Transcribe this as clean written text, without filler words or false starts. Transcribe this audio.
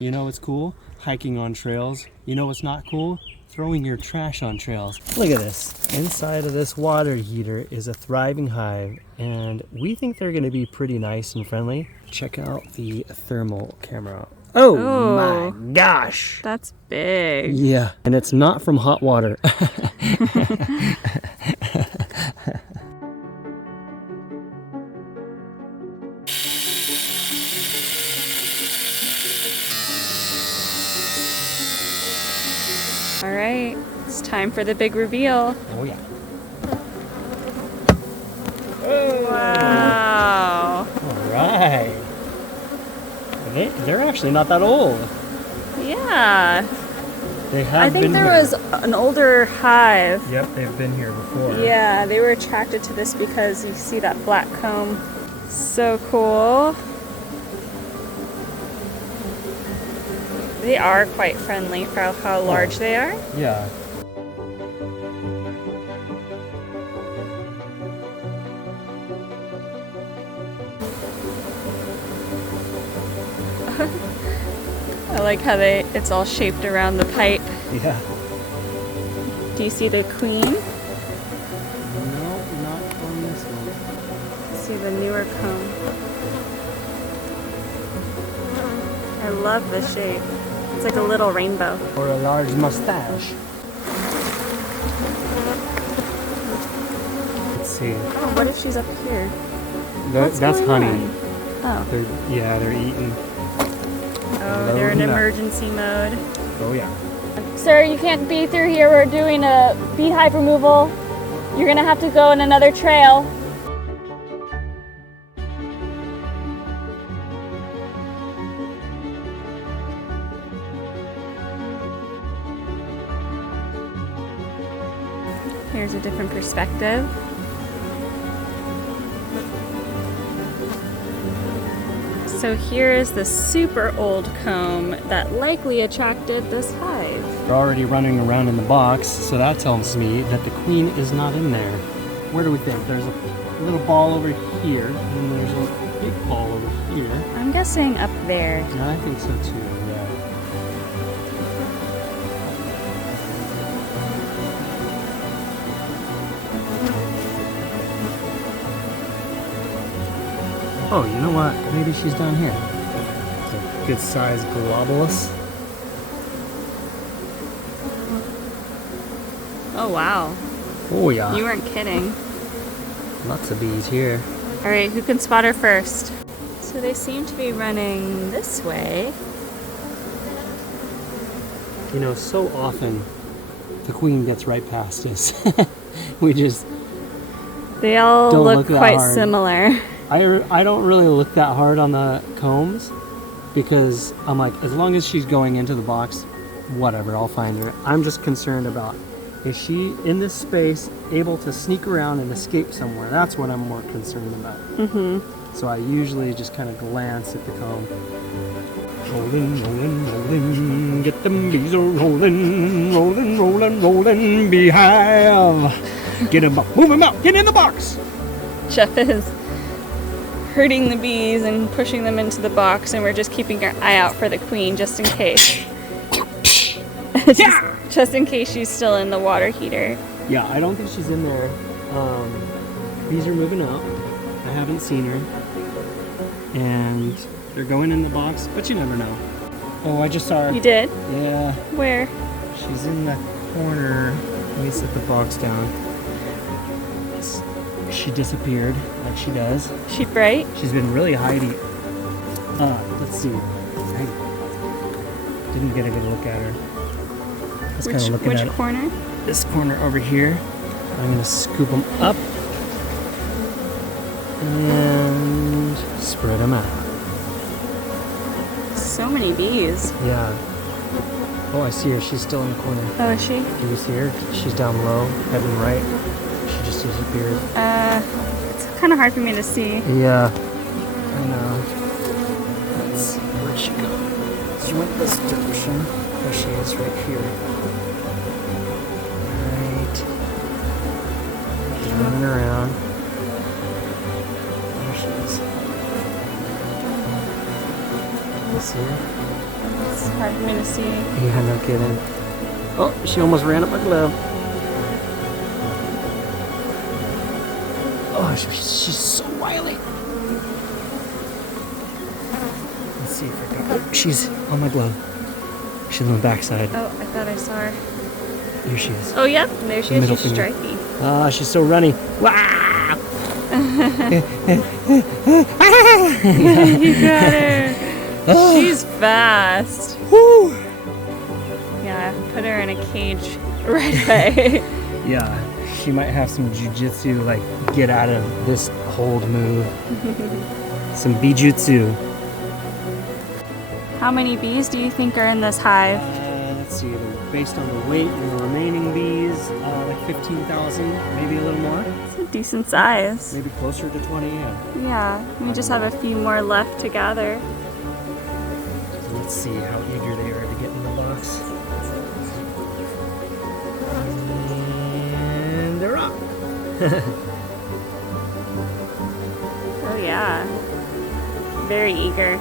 You know what's cool? Hiking on trails. You know what's not cool? Throwing your trash on trails. Look at this. Inside of this water heater is a thriving hive, and we think they're going to be pretty nice and friendly. Check out the thermal camera. Oh my gosh! That's big. Yeah, and it's not from hot water. All right, it's time for the big reveal. Oh yeah. Wow. All right. They're actually not that old. Yeah. They have I think been there here. was an older hive. Yep, they've been here before. Yeah, they were attracted to this because you see that black comb. So cool. They are quite friendly for how large they are. Yeah. I like how it's all shaped around the pipe. Yeah. Do you see the queen? No, not on this one. See the newer comb. I love the shape. It's like a little rainbow. Or a large mustache. Let's see. Oh, what if she's up here? That's going honey. on? Oh. They're eating. Oh, they're in emergency mode. Oh yeah. Sir, you can't be through here. We're doing a beehive removal. You're gonna have to go on another trail. Here's a different perspective. So here is the super old comb that likely attracted this hive. They're already running around in the box, so that tells me that the queen is not in there. Where do we think? There's a little ball over here, and there's a big ball over here. I'm guessing up there. Yeah, I think so too, yeah. Oh, you know what? Maybe she's down here. It's a good sized globulus. Oh wow. Oh yeah. You weren't kidding. Lots of bees here. All right, who can spot her first? So they seem to be running this way. You know, so often the queen gets right past us. We just They all Don't look look that quite hard. similar. I don't really look that hard on the combs because I'm like, as long as she's going into the box, whatever, I'll find her. I'm just concerned about, is she in this space able to sneak around and escape somewhere? That's what I'm more concerned about. Mm-hmm. So I usually just kind of glance at the comb. Rolling, rolling, rolling, get them bees a rolling, rolling, rolling, rolling, beehive. Get them up, move them out, get in the box. Jeff is herding the bees and pushing them into the box, and we're just keeping our eye out for the queen just in case. just in case she's still in the water heater. Yeah, I don't think she's in there. Bees are moving out. I haven't seen her. And they're going in the box, but you never know. Oh, I just saw her. You did? Yeah, Where? she's in the corner. Let me set the box down. She disappeared, like she does. She bright? She's been really hiding. Let's see. I didn't get a good look at her. I was kind of looking Which at corner? this corner over here. I'm gonna scoop them up and spread them out. So many bees. Yeah. Oh, I see her. She's still in the corner. Oh, is she? Do you see her? She's down low, heading right. She just disappeared. It's kind of hard for me to see. Yeah. I know. Where'd she go? She went this direction. There she is, right here. Right. She's running around. There she is. You see her? It's hard for me to see. Yeah, no kidding. Oh, she almost ran up my glove. Oh, she's so wily. Let's see if I got her. She's on my glove. She's on the backside. Oh, I thought I saw her. Here she is. Oh, yep. There she is. Middle She's finger. stripey. Ah, she's so runny. Wow! You got her. She's fast. Woo! Yeah, put her in a cage right away. Yeah, she might have some jujitsu, like get out of this hold move. Some bijutsu. How many bees do you think are in this hive? Let's see, based on the weight and the remaining bees, like 15,000, maybe a little more. It's a decent size. Maybe closer to 20, yeah. Yeah, we just have a few more left to gather. So let's see how eager they are to get in the box. And they're up. Oh yeah, very eager.